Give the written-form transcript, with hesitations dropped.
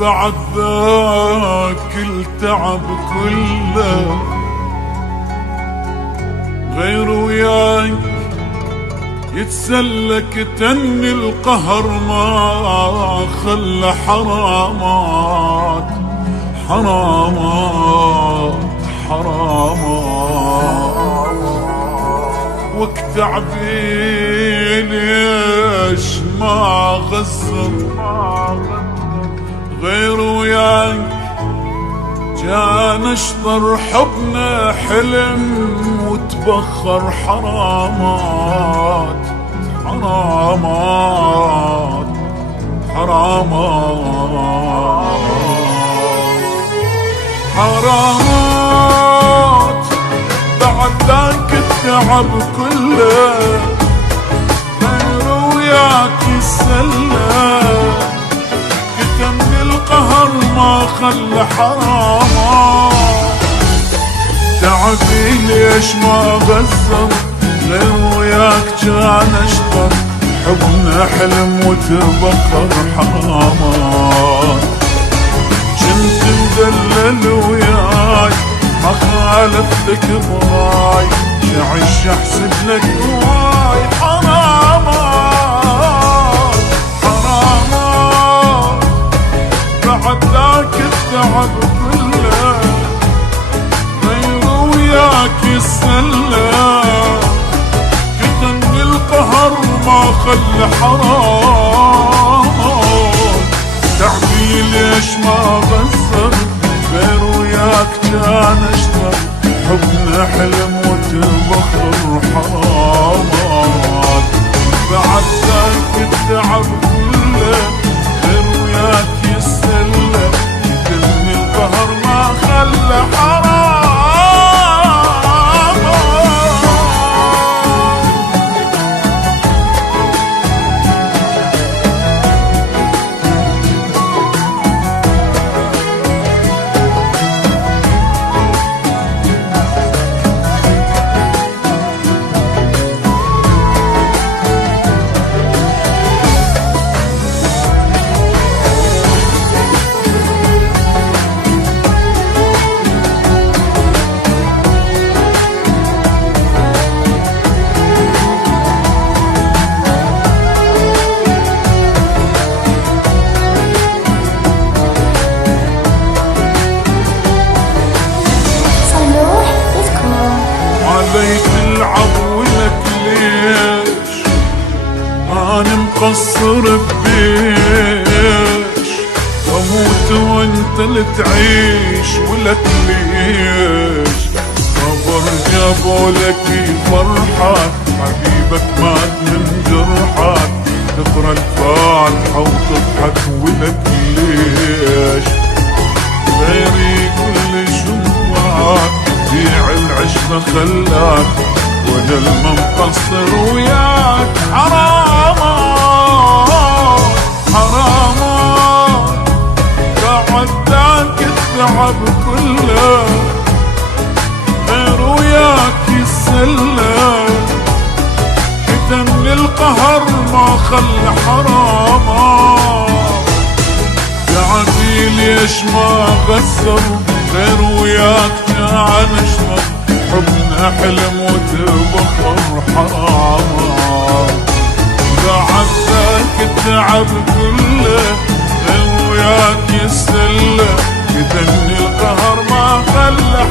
بعد ذاك التعب كله غير وياك يتسلك تني القهر ما خلى حرامات حرامات حرامات وقت عبي ليش ما غزر غير وياك جان اشطر حبنا حلم وتبخر حرامات حرامات حرامات حرامات بعد ذاك التعب كله غير وياك يسلى كتمني القهر ما خلى حرامات تعبي ليش ما غزر غير وياك كان اشطر حبنا حلم وتبخر حرامات كنت مدلل وياي ما خالفتك براي شعش احسب لك هواي حرامات حرامات بعد ذاك التعب كله غير وياك يسلى كتني القهر ما خلى حرام تعبي ليش ما غزر غير وياك كان اشطر حبنا حلم وتبخر حرامات بعد ذاك التعب كله غير وياك يسلى كتني القهر ما خلى حرام تلعب ولك ليش أنا مقصر ببيش أموت وانت اللي تعيش ولك ليش صبر جابولك فرحة حبيبك مات من جرحك تقرا الفاتحة وتضحك ولك ليش غيري كل شمعك بيع العشرة خلاك وانا المنقصر وياك حرامات حرامات بعد ذاك التعب كله غير وياك يسلى كتمني القهر ما خلى حرامات تعبي ليش ما غسر غير وياك كان اشطر حبنا حلم وتبخر حرامات بعد ذاك التعب كله غير وياك يسلى كتني القهر ما خلى